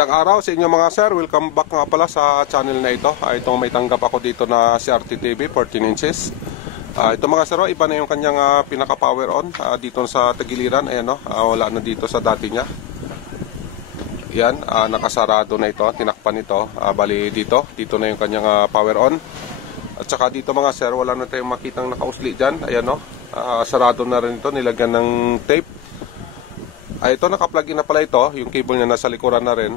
Magandang araw sa inyo mga sir, welcome back nga pala sa channel na ito. Itong may tanggap ako dito na CRT TV 14 inches. Ito mga sir, iba na yung kanyang pinaka power on dito sa tagiliran. Ayan, wala na dito sa dati niya. Yan, nakasarado na ito, tinakpan ito. Bali dito na yung kanyang power on. At saka dito mga sir, wala na tayong makitang nakausli dyan. Ayan, sarado na rin ito, nilagyan ng tape. Ito naka-plug in na pala ito, yung cable niya nasa likuran na rin.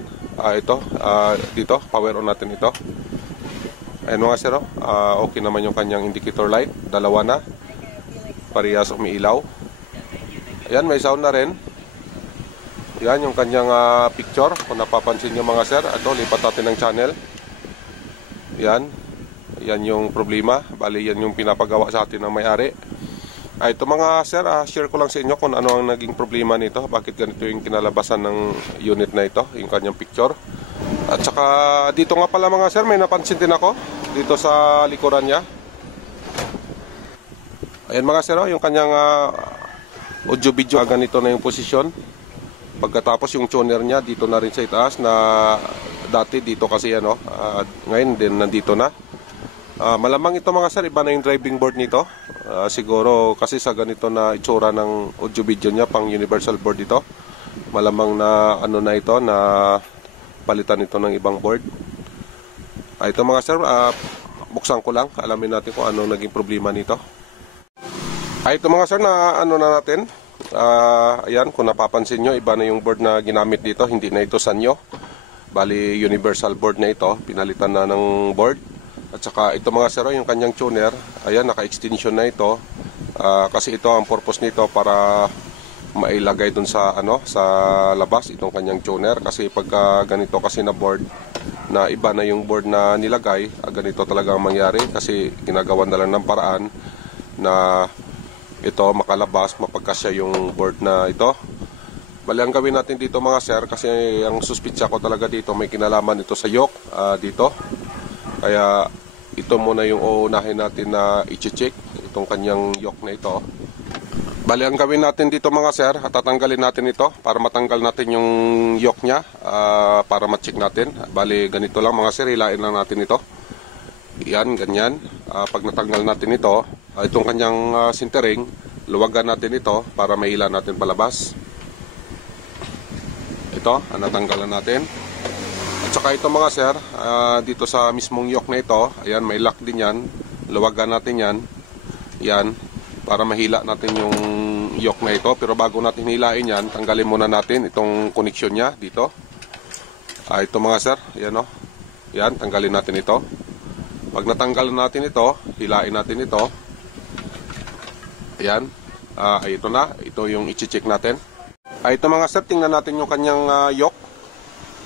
Dito, power on natin ito. Ayan mga sir, okay naman yung kanyang indicator light, dalawa na. Parehas umiilaw. Ayan, may sound na rin. Yan yung kanyang picture, kung napapansin nyo mga sir. Ito, lipat natin ng channel. Yan yung problema. Bali, yan yung pinapagawa sa atin ng may-ari. Ito mga sir, share ko lang sa inyo kung ano ang naging problema nito. Bakit ganito yung kinalabasan ng unit na ito, yung kanyang picture. At saka dito nga pala mga sir, may napansin din ako dito sa likuran niya. Ayan mga sir, yung kanyang audio video, ganito na yung posisyon. Pagkatapos yung tuner niya dito na rin sa itaas, na dati dito kasi ngayon din nandito na. Malamang ito mga sir, iba na yung driving board nito. Siguro kasi sa ganito na itsura ng audio video niya, pang universal board ito. Malamang na na ito, na palitan ito ng ibang board. Ito mga sir, buksan ko lang, alamin natin kung ano naging problema nito. Ito mga sir, na natin. Ayan, kung napapansin nyo, iba na yung board na ginamit dito. Hindi na ito sanyo. Bali universal board na ito, pinalitan na ng board. At saka ito mga sir, yung kanyang tuner, ayan, naka-extension na ito. Kasi ito ang purpose nito, para mailagay dun sa sa labas itong kanyang tuner. Kasi pagka ganito kasi na board, na iba na yung board na nilagay, ganito talaga ang mangyari. Kasi ginagawan na lang ng paraan na ito makalabas, mapagkasya yung board na ito. Bali, ang gawin natin dito mga sir, kasi ang suspitsya ko talaga dito, may kinalaman ito sa yoke dito. Kaya ito muna yung uunahin natin na i-check, itong kanyang yoke na ito. Bali, ang gawin natin dito mga sir, tatanggalin natin ito para matanggal natin yung yoke niya, para ma-check natin. Bali, ganito lang mga sir, hilain lang natin ito. Yan, ganyan. Pag natanggal natin ito, itong kanyang sintering, luwagan natin ito para mahila natin palabas. Ito, natanggalan natin. At saka ito mga sir, dito sa mismong yoke na ito, ayan, may lock din yan. Luwagan natin yan. Yan, para mahila natin yung yoke na ito. Pero bago natin hilain yan, tanggalin muna natin itong connection niya dito. Ito mga sir, ayan yan, tanggalin natin ito. Pag natanggalan natin ito, hilain natin ito. Ayan, ito na, ito yung i-check natin. Ito mga sir, tingnan natin yung kanyang yoke.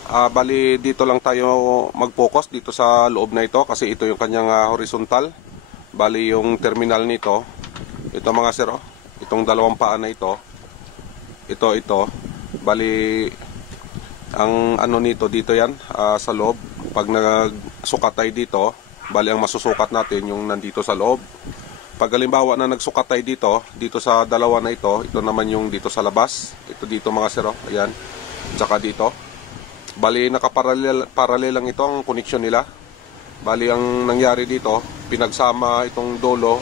Bali dito lang tayo mag-focus dito sa loob na ito, kasi ito yung kanyang horizontal. Bali yung terminal nito, ito mga sir, itong dalawang paa na ito, ito. Bali ang nito dito yan, sa loob. Pag nagsukat tayo dito, bali ang masusukat natin yung nandito sa loob. Pag halimbawa na nagsukat tayo dito sa dalawa na ito naman yung dito sa labas. Ito dito mga sir, ayan, tsaka dito. Bali nakaparallel lang ito ang connection nila. Bali ang nangyari dito, pinagsama itong dolo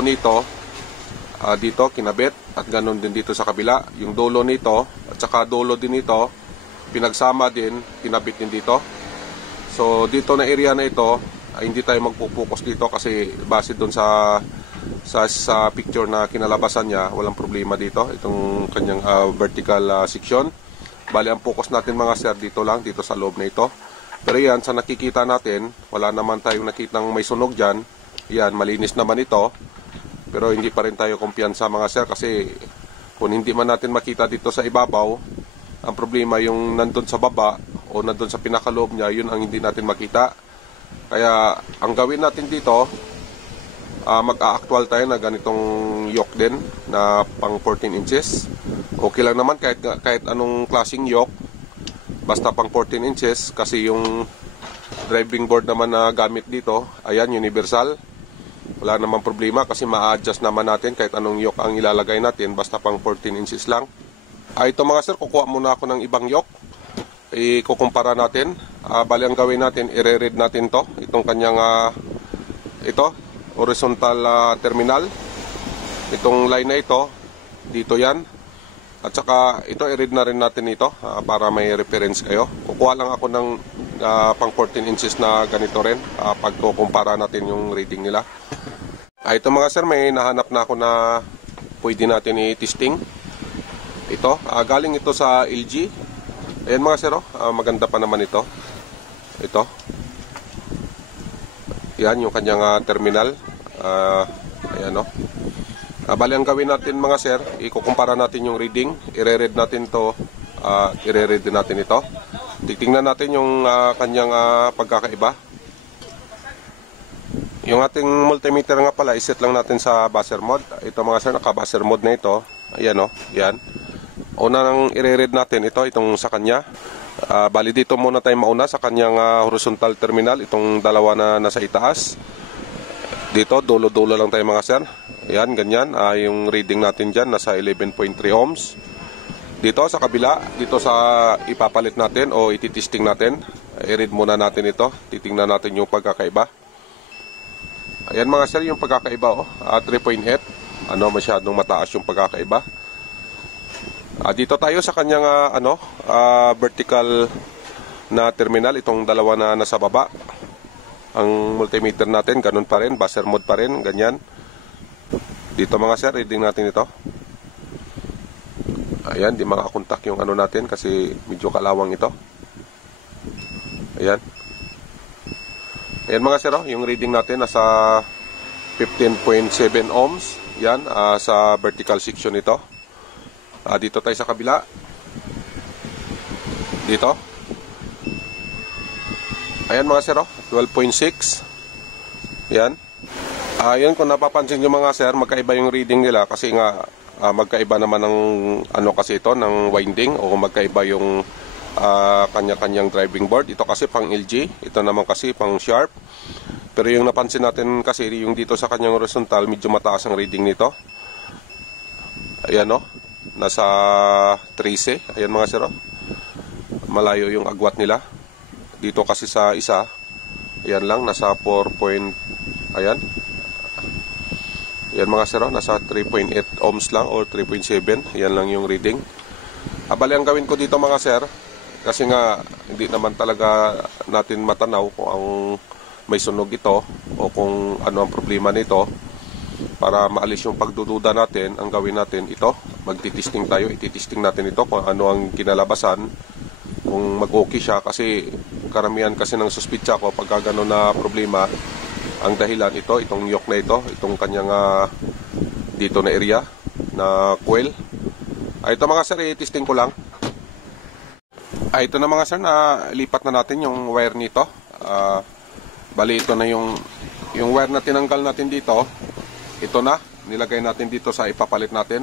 nito, dito kinabit, at ganun din dito sa kabila. Yung dolo nito at saka dolo din nito, pinagsama din, kinabit din dito. So dito na area na ito, hindi tayo magpo-focus dito, kasi base doon sa picture na kinalabasan niya, walang problema dito itong kanyang vertical section. Bali ang focus natin mga sir dito lang, dito sa loob na ito. Pero yan, sa nakikita natin, wala naman tayong nakitang may sunog dyan. Yan, malinis naman ito. Pero hindi pa rin tayo kumpiyansa mga sir, kasi kung hindi man natin makita dito sa ibabaw, ang problema yung nandun sa baba o nandun sa pinakaloob niya, yun ang hindi natin makita. Kaya ang gawin natin dito, mag-a-actual tayo na ganitong yoke din na pang 14 inches. Okay lang naman kahit anong klaseng yoke, basta pang 14 inches, kasi yung driving board naman na gamit dito, ayan, universal. Wala namang problema, kasi ma-adjust naman natin kahit anong yoke ang ilalagay natin, basta pang 14 inches lang. Ito mga sir, kukuha muna ako ng ibang yoke. ikukumpara natin. Bali ang gawin natin, i-read natin to. Itong kanyang, ito, horizontal terminal. Itong line na ito, dito yan. At saka ito, i-read na rin natin ito para may reference kayo. Kukuha lang ako ng pang 14 inches na ganito rin pag kukumpara natin yung reading nila. Ito mga sir, may nahanap na ako na pwede natin i-testing. Ito, galing ito sa LG. Ayan mga sir, maganda pa naman ito. Ito. Yan yung kanyang terminal. Ayan o. Bali ang gawin natin mga sir, ikukumpara natin yung reading. I-read natin to, i-read din natin ito. Titingnan natin yung kanyang pagkakaiba. Yung ating multimeter nga pala, iset lang natin sa buzzer mode. Ito mga sir, naka-buzzer mode na ito. Ayan o, yan. Una nang i-read natin ito, itong sa kanya. Bali dito muna tayo mauna sa kanyang horizontal terminal, itong dalawa na nasa itaas. Dito, dulo-dulo lang tayo mga sir. Ayan, ganyan. Yung reading natin dyan, nasa 11.3 ohms. Dito sa kabila, dito sa ipapalit natin o ititesting natin. I-read muna natin ito. Titingnan natin yung pagkakaiba. Ayan mga sir, yung pagkakaiba 3.8. Masyadong mataas yung pagkakaiba. Dito tayo sa kanyang vertical na terminal, itong dalawa na nasa baba. Ang multimeter natin, ganun pa rin, buzzer mode pa rin, ganyan. Dito mga sir, reading natin ito. Ayan, di makakontak yung natin kasi medyo kalawang ito. Ayan. Ayan mga sir, yung reading natin nasa 15.7 ohms. Yan, sa vertical section ito. Dito tayo sa kabila. Dito. Ayan mga sir, 12.6. Yan. Ayan, kung napapansin nyo mga sir, magkaiba yung reading nila kasi nga magkaiba naman ng kasi ito, ng winding, o magkaiba yung kanya-kanyang driving board. Ito kasi pang LG, ito naman kasi pang Sharp. Pero yung napansin natin kasi yung dito sa kanyang horizontal, medyo mataas ang reading nito. Ayan nasa 13. Ayan mga sir, malayo yung agwat nila. Dito kasi sa isa, ayan lang, nasa 4. Ayan. Ayan mga sir, nasa 3.8 ohms lang or 3.7. Ayan lang yung reading. Bali ang gawin ko dito mga sir, kasi nga hindi naman talaga natin matanaw kung ang may sunog ito o kung ano ang problema nito. Para maalis yung pagdududa natin, ang gawin natin ito, magtitesting tayo, ititesting natin ito kung ano ang kinalabasan, kung mag-okay siya. Kasi karamihan kasi ng suspitsa ko pag gano'n na problema, ang dahilan ito, itong yoke na ito, itong kanyang dito na area na coil. Ito mga sir, i-testing ko lang. Ito na mga sir, na lipat na natin yung wire nito. Bali ito na yung wire na tinanggal natin dito. Ito na, nilagay natin dito sa ipapalit natin.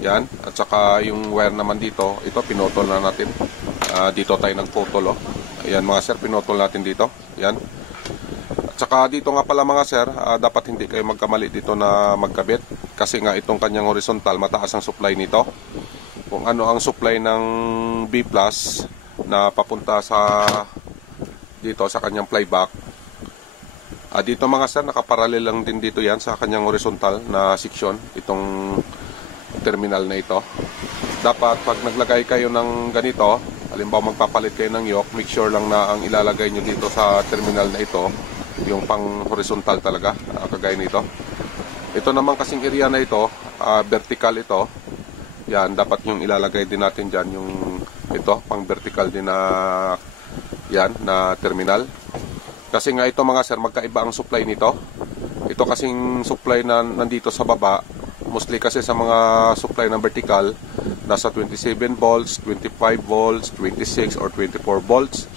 Yan, at saka yung wire naman dito, ito pinotol na natin. Dito tayo nagpotol Ayan mga sir, pinotol natin dito. Yan. At saka dito nga pala mga sir, dapat hindi kayo magkamali dito na magkabit. Kasi nga itong kanyang horizontal, mataas ang supply nito. Kung ano ang supply ng B+ na papunta sa dito sa kanyang flyback. Dito mga sir, nakaparallel lang din dito yan sa kanyang horizontal na section, itong terminal na ito. Dapat pag naglagay kayo ng ganito, halimbawa magpapalit kayo ng yoke, make sure lang na ang ilalagay nyo dito sa terminal na ito, yung pang horizontal talaga, kagaya nito. Ito naman kasing area na ito, vertical ito. Yan, dapat yung ilalagay din natin dyan, yung ito, pang vertical din na yan, na terminal. Kasi nga ito mga sir, magkaiba ang supply nito. Ito kasing supply na nandito sa baba, mostly kasi sa mga supply ng vertical, nasa 27 volts, 25 volts, 26 or 24 volts.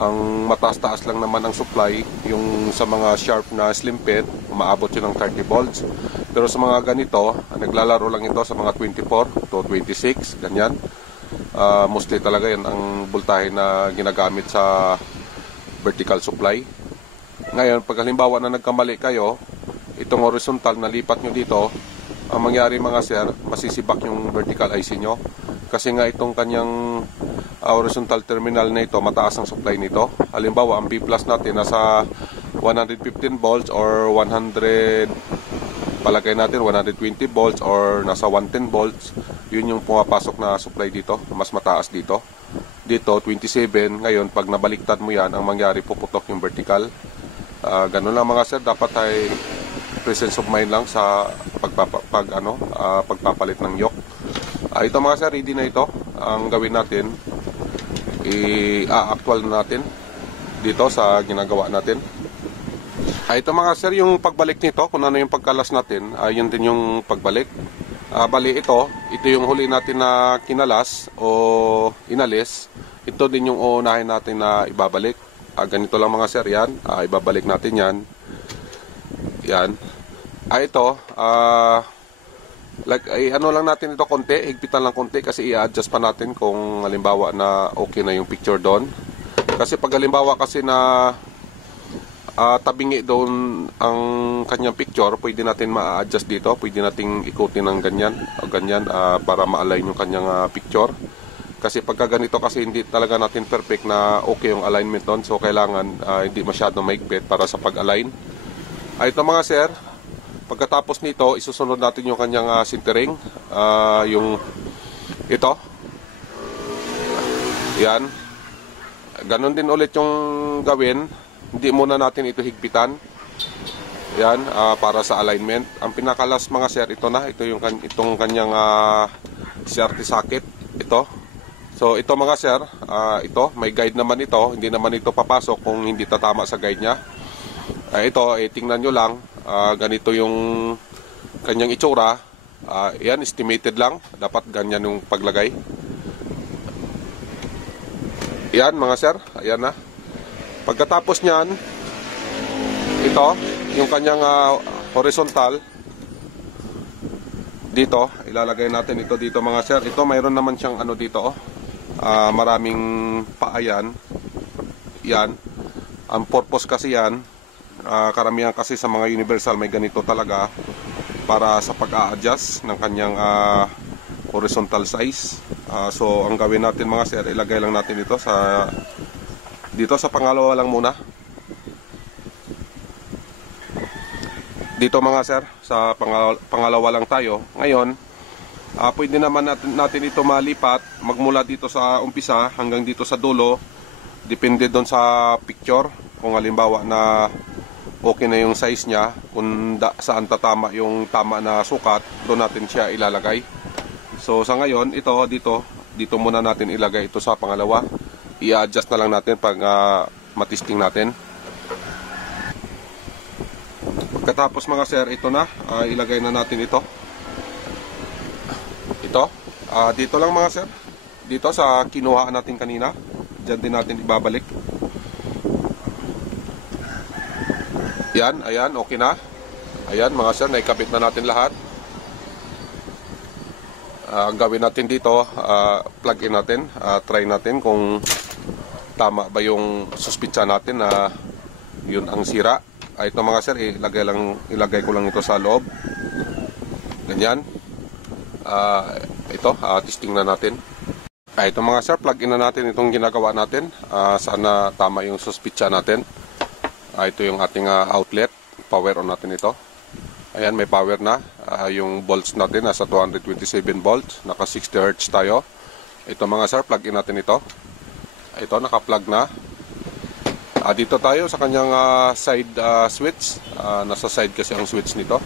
Ang mataas-taas lang naman ang supply, yung sa mga Sharp na slim ped, umaabot yun ng 30 volts. Pero sa mga ganito, naglalaro lang ito sa mga 24 to 26, ganyan. Mostly talaga yan ang voltahe na ginagamit sa vertical supply. Ngayon, pag halimbawa na nagkamali kayo, itong horizontal na lipat nyo dito, ang mangyari mga sir, masisibak yung vertical IC nyo. Kasi nga itong kanyang horizontal terminal na ito, mataas ang supply nito. Halimbawa, ang B plus natin nasa 115 volts or 100, palagay natin 120 volts or nasa 110 volts. Yun yung pumapasok na supply dito, mas mataas dito. Dito 27. Ngayon pag nabaliktad mo yan, ang mangyari, puputok yung vertical. Ganun lang mga sir, dapat ay presence of mind lang sa pagpapalit ng yoke. Ito mga sir, ready na ito. Ang gawin natin, i-actual natin dito sa ginagawa natin. Ito mga sir, yung pagbalik nito, kung ano yung pagkalas natin, yun din yung pagbalik. Bali ito yung huli natin na kinalas o inalis. Ito din yung uunahin natin na ibabalik. Ganito lang mga sir, yan. Ibabalik natin yan. Yan. Ito, ano lang natin ito konti, higpitan lang konti kasi i-adjust pa natin kung halimbawa na okay na yung picture doon. Kasi pag halimbawa kasi na tabingi doon ang kanyang picture, pwede natin ma-adjust dito, pwede nating ikutin ng ganyan o ganyan para ma-align yung kanyang picture. Kasi pagka ganito kasi hindi talaga natin perfect na okay yung alignment doon, so kailangan hindi masyadong maigpit para sa pag-align. Ito mga sir, pagkatapos nito, isusunod natin yung kanyang sintering, yung ito. Yan. Ganon din ulit yung gawin. Hindi muna natin ito higpitan. Yan, para sa alignment. Ang pinakalas mga sir, ito na. Ito yung itong kanyang CRT socket. Ito. So ito mga sir, ito, may guide naman ito. Hindi naman ito papasok kung hindi tatama sa guide niya. Ito, tingnan nyo lang. Ganito yung kanyang itsura. Yan, estimated lang. Dapat ganyan yung paglagay. Yan mga sir, ayan na. Pagkatapos niyan, ito, yung kanyang horizontal, dito, ilalagay natin ito dito mga sir. Ito, mayroon naman siyang ano dito, maraming paayan. Yan. Ang purpose kasi yan, karamihan kasi sa mga universal may ganito talaga para sa pag-a-adjust ng kanyang horizontal size. So, ang gawin natin mga sir, ilagay lang natin ito dito sa pangalawa lang muna. Dito mga sir, sa pangalawa lang tayo. Ngayon, pwede naman natin ito malipat magmula dito sa umpisa hanggang dito sa dulo. Depende doon sa picture. Kung halimbawa na okay na yung size niya, kung saan tatama yung tama na sukat, doon natin siya ilalagay. So sa ngayon, ito dito muna natin ilagay ito sa pangalawa. I-adjust na lang natin pag matisting natin. Pagkatapos mga sir, ito na, ilagay na natin ito. Ito, dito lang mga sir. Dito sa kinuhaan natin kanina, dyan din natin ibabalik. Yan, ayan, okay na. Ayan mga sir, naikabit na natin lahat. Ang gawin natin dito, plug in natin, try natin kung tama ba yung suspitsa natin na yun ang sira. Ito mga sir, ilagay ko lang ito sa loob. Ganyan. Ito, testing na natin. Ito mga sir, plug in na natin itong ginagawa natin. Sana tama yung suspitsa natin. Ito yung ating outlet. Power on natin ito. Ayan, may power na. Yung volts natin nasa 227 volts. Naka 60 Hz tayo. Ito mga sir, plug in natin ito. Ito, naka-plug na. Dito tayo sa kanyang side switch. Nasa side kasi ang switch nito.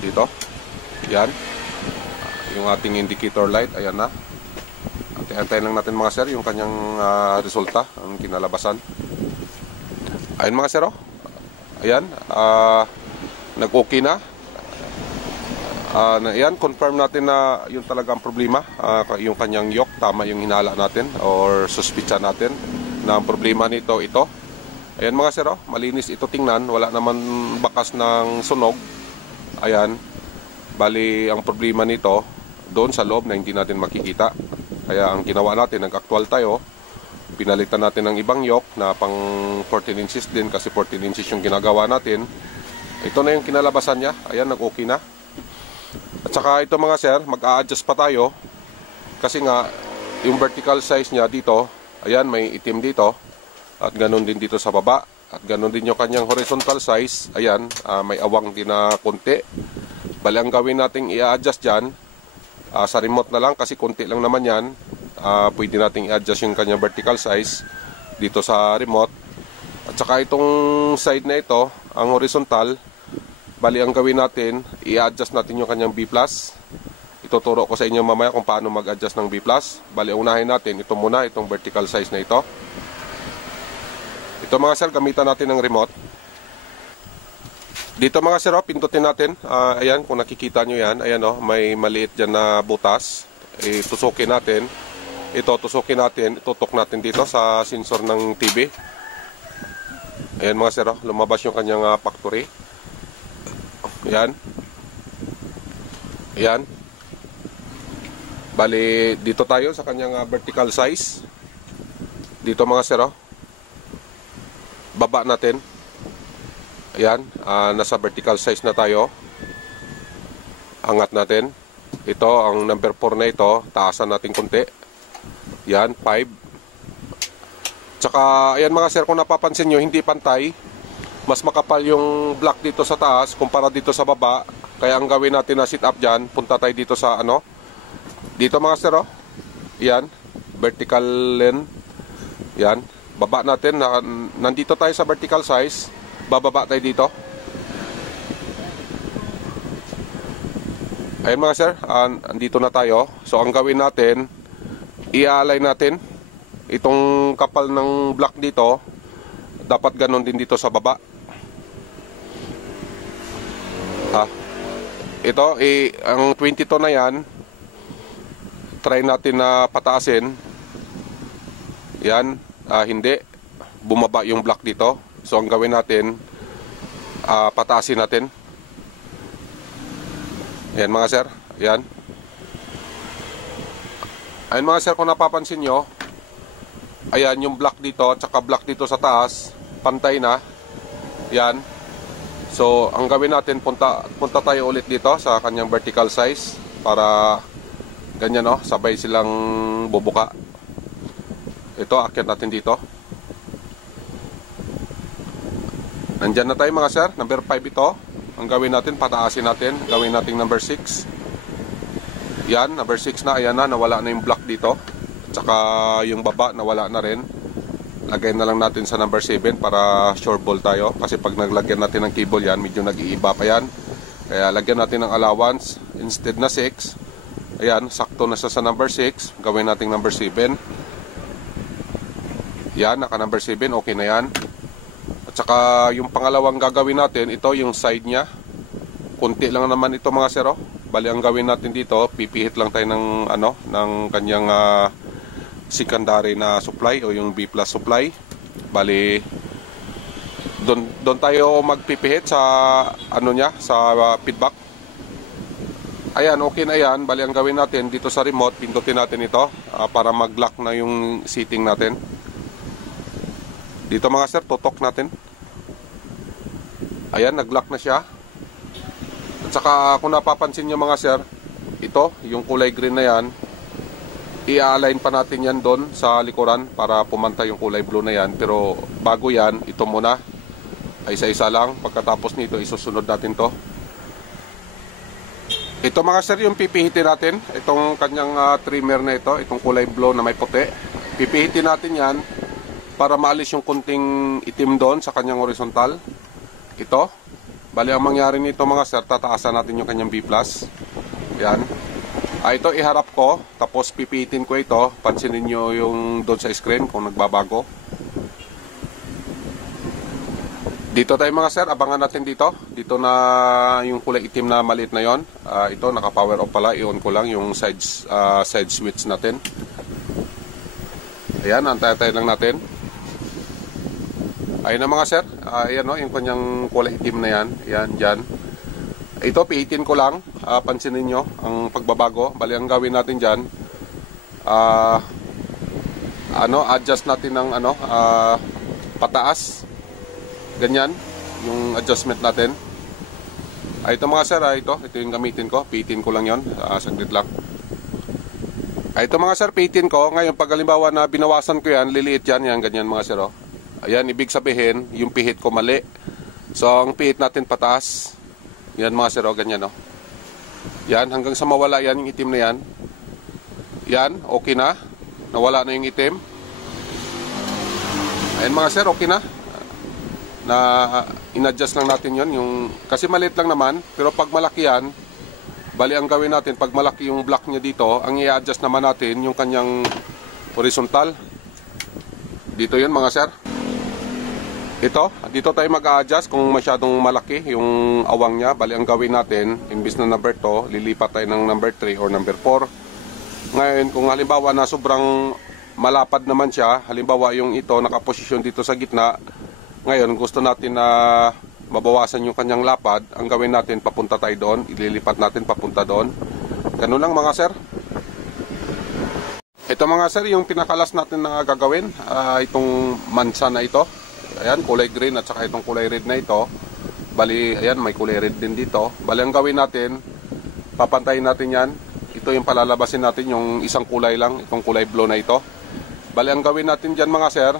Dito. Yan. Yung ating indicator light. Ayan na. Antayin lang natin mga sir yung kanyang resulta. Ang kinalabasan. Ayan mga sir. Ayan. Nag-okay na. Ayan, confirm natin na yun talaga ang problema. Yung kanyang yoke, tama yung hinala natin or suspitsa natin na ang problema nito ito. Ayan mga sir, malinis ito tingnan. Wala naman bakas ng sunog. Ayan. Bali, ang problema nito doon sa loob na hindi natin makikita. Kaya ang ginawa natin, nag-actual tayo. Pinalitan natin ng ibang yoke na pang 14 inches din kasi 14 inches yung ginagawa natin. Ito na yung kinalabasan niya. Ayan, nag-okay na. At saka ito mga sir, mag-a-adjust pa tayo. Kasi nga, yung vertical size niya dito, ayan, may itim dito. At ganun din dito sa baba. At ganun din yung kanyang horizontal size. Ayan, may awang din na konti. Bali, ang gawin nating i-adjust dyan, sa remote na lang kasi konti lang naman yan. Pwede nating i-adjust yung kanyang vertical size dito sa remote. At saka itong side na ito, ang horizontal, bali ang gawin natin, i-adjust natin yung kanyang B+. Ituturo ko sa inyo mamaya kung paano mag-adjust ng B+. Bali, unahin natin, ito muna, itong vertical size na ito. Ito mga sir, gamitan natin ng remote. Dito mga sir, pindutin natin. Ayan, kung nakikita nyo yan, ayan may maliit dyan na butas. Tusukin natin. Ito, tusukin natin, itutok natin dito sa sensor ng TV. Ayan mga sir, lumabas yung kanyang factory. Ayan. Ayan. Bali, dito tayo sa kanyang vertical size. Dito mga sir, baba natin. Ayan, nasa vertical size na tayo. Angat natin. Ito, ang number 4 na ito, taasan natin konti. Yan, 5. Tsaka, ayan mga sir, kung napapansin nyo, hindi pantay. Mas makapal yung block dito sa taas kumpara dito sa baba. Kaya ang gawin natin na sit up dyan, punta tayo dito sa dito mga sir, yan, vertical line. Yan, baba natin, nandito tayo sa vertical size. Bababa tayo dito. Ayun mga sir, andito na tayo. So ang gawin natin, i-align natin itong kapal ng block dito. Dapat ganon din dito sa baba. Ito, ang 22 na yan, try natin na pataasin. Yan, hindi. Bumaba yung block dito. So ang gawin natin, pataasin natin. Ayan mga sir, ayan. Ayan mga sir, kung napapansin nyo, ayan yung block dito at saka block dito sa taas, pantay na. Ayan. So ang gawin natin, punta tayo ulit dito sa kanyang vertical size para ganyan sabay silang bubuka. Ito, akyat natin dito. Nandyan na tayo mga sir, number 5 ito. Ang gawin natin, pataasin natin. Gawin natin number 6. Yan, number 6 na. Ayan na, nawala na yung block dito. At saka yung baba, nawala na rin. Lagay na lang natin sa number 7 para sure ball tayo. Kasi pag naglagyan natin ng cable yan, medyo nag-iiba pa yan. Kaya lagyan natin ng allowance. Instead na 6, ayan, sakto na sa number 6. Gawin natin number 7. Yan, naka number 7, okay na yan. Saka yung pangalawang gagawin natin, ito yung side niya. Kunti lang naman ito mga sir. Bali ang gawin natin dito, pipihit lang tayo ng ng kanyang secondary na supply o yung B+ supply. Bali doon tayo magpipihit sa sa feedback. Ayan, okay na yan. Bali ang gawin natin dito sa remote, pindutin natin ito para mag-lock na yung seating natin. Dito mga sir, tutok natin. Ayan, nag-lock na siya. At saka kung napapansin nyo mga sir, ito, yung kulay green na yan, i-align pa natin yan doon sa likuran para pumantay yung kulay blue na yan. Pero bago yan, ito muna, ay isa-isa lang. Pagkatapos nito, isusunod natin to. Ito mga sir, yung pipihitin natin, itong kanyang trimmer na ito, itong kulay blue na may puti. Pipihitin natin yan para maalis yung kunting itim doon sa kanyang horizontal. Ito, bali ang mangyari nito mga sir, tataasan natin yung kanyang B+. Yan. Ito iharap ko, tapos pipihitin ko ito. Pansinin nyo yung doon sa screen kung nagbabago. Dito tayo mga sir, abangan natin dito. Dito na yung kulay itim na maliit na yon. Ito naka power off pala, i-on ko lang yung side switch natin. Ayan, antay-antay lang natin. Ayun na mga sir, ayan yung kanyang kulay itim na yan. Ayan, dyan. Ito, pihitin ko lang. Pansinin nyo ang pagbabago. Bali, ang gawin natin dyan, adjust natin ng pataas. Ganyan, yung adjustment natin. Ito mga sir, ito yung gamitin ko. Pihitin ko lang yon, saglit lang. Ito mga sir, pihitin ko. Ngayon, pag halimbawa na binawasan ko yan, liliit yan, yan, ganyan mga sir. Oh. Ayan, ibig sabihin, yung pihit ko mali. So, ang pihit natin pataas. Yan mga sir, oh, ganyan. Oh. Yan, hanggang sa mawala yan, yung itim na yan. Yan, okay na. Nawala na yung itim. Ayan mga sir, okay na. Na in-adjust lang natin yon, yung kasi maliit lang naman, pero pag malaki yan, bali ang gawin natin, pag malaki yung block niya dito, ang i-adjust naman natin yung kanyang horizontal. Dito yun mga sir. Dito tayo mag-a-adjust kung masyadong malaki yung awang niya. Bali ang gawin natin, imbis na number 2, lilipat tayo ng number 3 or number 4. Ngayon, kung halimbawa na sobrang malapad naman siya, halimbawa yung ito nakaposisyon dito sa gitna, ngayon gusto natin na mabawasan yung kanyang lapad, ang gawin natin, papunta tayo doon, ililipat natin papunta doon. Ganun lang mga sir. Ito mga sir, yung pinakalas natin na gagawin, itong mansa na ito. Ayan, kulay green at saka itong kulay red na ito. Bali, ayan, may kulay red din dito. Bali, ang gawin natin, papantayin natin yan. Ito yung palalabasin natin, yung isang kulay lang, itong kulay blue na ito. Bali, ang gawin natin dyan mga sir,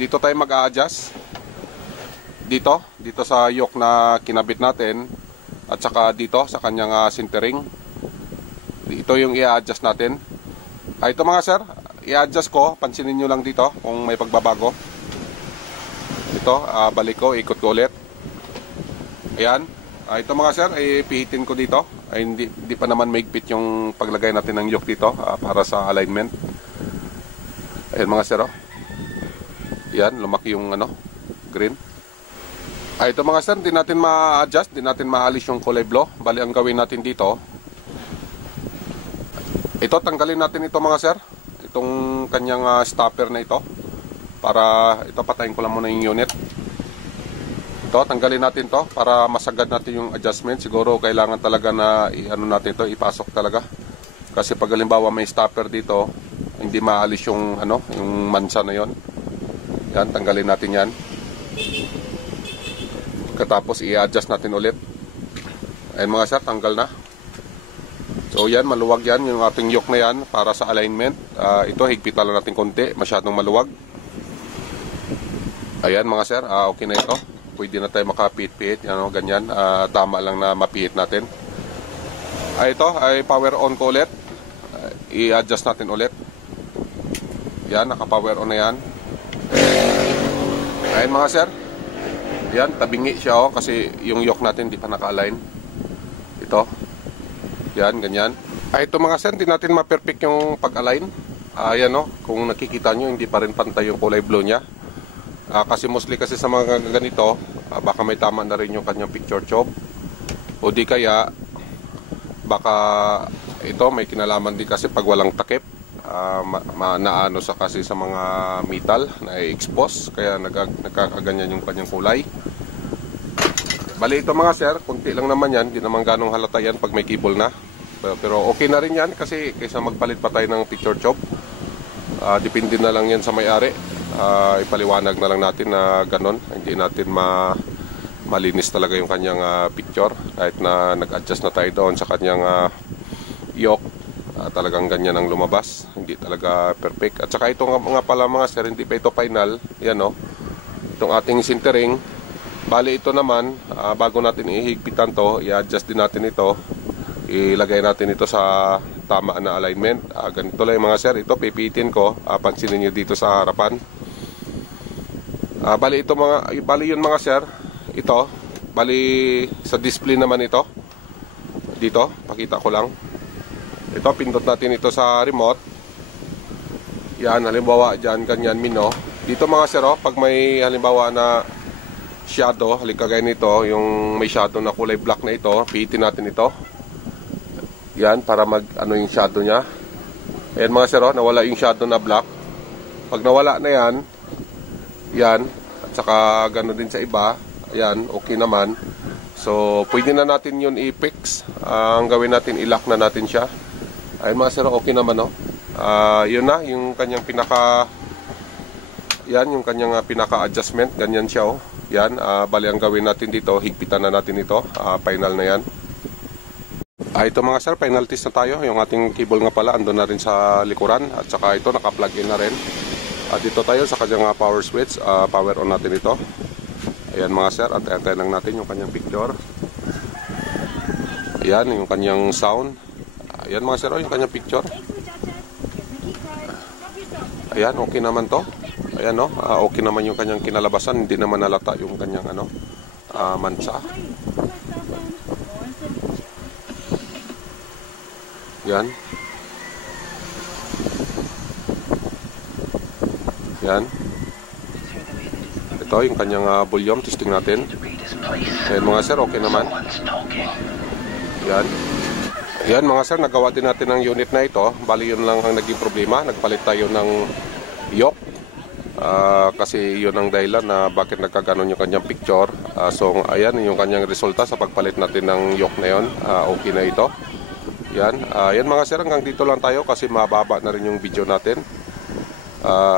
dito tayo mag-a-adjust. Dito sa yoke na kinabit natin. At saka dito sa kanyang sintering. Ito yung i-adjust natin. Ito mga sir, i-adjust ko. Pansinin nyo lang dito kung may pagbabago. Ito, balik ko, ikot ko ulit. Ayan. Ito mga sir, pihitin ko dito. Hindi pa naman maigpit yung paglagay natin ng yoke dito para sa alignment. Ayan mga sir. Ayan, lumaki yung green. Ito mga sir, di natin ma-adjust, di natin maalis yung kulay blue. Bali, ang gawin natin dito, ito, tanggalin natin ito mga sir. Itong kanyang stopper na ito. Para, ito, patayin ko lang muna yung unit. Ito, tanggalin natin to para masagad natin yung adjustment. Siguro, kailangan talaga na natin ito, ipasok talaga. Kasi pag halimbawa may stopper dito, hindi maalis yung, yung mansa na yon. Yan, tanggalin natin yan. Katapos i-adjust natin ulit. Ayan mga sir, tanggal na. So yan, maluwag yan yung ating yoke na yan para sa alignment. Ito, higpitan lang natin konti, masyadong maluwag. Ayan mga sir, okay na ito. Pwede na tayo makapihit-pihit, ganyan. Tama lang na mapihit natin. Ito ay power on ko ulit. I-adjust natin ulit. Yan, naka-power on na yan. Ayan mga sir. Yan, tabingi siya kasi yung yoke natin di pa naka-align. Ito. Yan, ganyan. Ito mga sir, hindi natin ma-perfect yung pag-align. Ayan kung nakikita nyo, hindi pa rin pantay yung kulay blue niya. Kasi mostly kasi sa mga ganito, baka may tama na rin yung kanyang picture tube. O di kaya, baka ito may kinalaman din kasi pag walang takip. Naano sa kasi sa mga metal na i-expose kaya nagkakaganyan yung kanyang kulay. Bali ito mga sir, kunti lang naman yan, hindi naman ganong halata yan pag may cable na, pero okay na rin yan kasi kaysa magpalit pa tayo ng picture tube. Depende na lang yan sa may-ari. Ipaliwanag na lang natin na ganon, hindi natin malinis talaga yung kanyang picture kahit na nag-adjust na tayo doon sa kanyang yoke. Talagang ganyan ang lumabas, hindi talaga perfect. At saka ito nga pala mga sir, hindi pa ito final. Yan itong ating sintering. Bali ito naman, bago natin ihigpitan to, i-adjust din natin ito. Ilagay natin ito sa tama na alignment. Ganito lang mga sir, ito pipitin ko. Pansinin nyo dito sa harapan. Bali yun mga sir, ito. Bali sa display naman ito. Dito, pakita ko lang. Ito, pindot natin ito sa remote. Yan, halimbawa dyan, ganyan, mino. Dito mga sir, pag may halimbawa na shadow, halikagay nito, yung may shadow na kulay black na ito, pihitin natin ito. Yan, para yung shadow nya. Ayan mga sir, nawala yung shadow na black. Pag nawala na yan, yan, at saka gano'n din sa iba, yan, okay naman. So, pwede na natin yun i-fix. Ang gawin natin, i-lock na natin siya. Ayun mga sir, okay naman yun na, yung kanyang yung kanyang pinaka-adjustment, ganyan siya Yan, bali ang gawin natin dito, higpitan na natin ito, final na yan. Ito mga sir, penalties na tayo. Yung ating cable nga pala andun na rin sa likuran. At saka ito naka-plug in na rin. Dito tayo sa kanyang power switch. Power on natin ito. Ayan mga sir, at antayin lang natin yung kanyang picture. Ayan yung kanyang sound. Ayan mga sir, yung kanyang picture. Ayan, okay naman to. Ayan no, okay naman yung kanyang kinalabasan. Hindi naman nalata yung kanyang mansa. Yan. Yan. Ito yung kanyang volume. Testing natin. Ayan mga sir, okay naman. Yan. Yan mga sir, nagawa din natin ang unit na ito. Bali yun lang ang naging problema. Nagpalit tayo ng yoke. Kasi yun ang dahilan na bakit nagkaganon yung kanyang picture. So ayan yung kanyang resulta sa pagpalit natin ng yoke na yun. Okay na ito. Yan. Yan mga sir, hanggang dito lang tayo kasi mababa na rin yung video natin.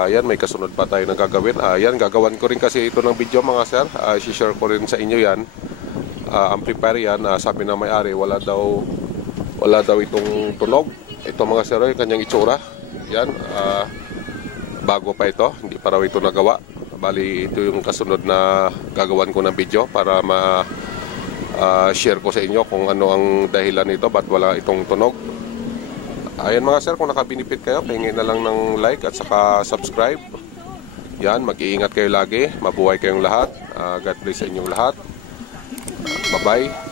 Yan, may kasunod pa tayo na gagawin. Yan, gagawan ko rin kasi ito ng video mga sir. I-share ko rin sa inyo yan. Amplifier yan. Sabi na may-ari, wala daw itong tunog. Ito mga sir, yung kanyang itsura. Yan, bago pa ito, hindi pa raw ito nagawa. Bali, ito yung kasunod na gagawan ko ng video para share ko sa inyo kung ano ang dahilan nito, ba't wala itong tunog. Ayan mga sir, kung nakabenefit kayo, pahingin na lang ng like at saka subscribe. Yan, mag-iingat kayo lagi. Mabuhay kayong lahat. God bless sa inyong lahat. Bye-bye.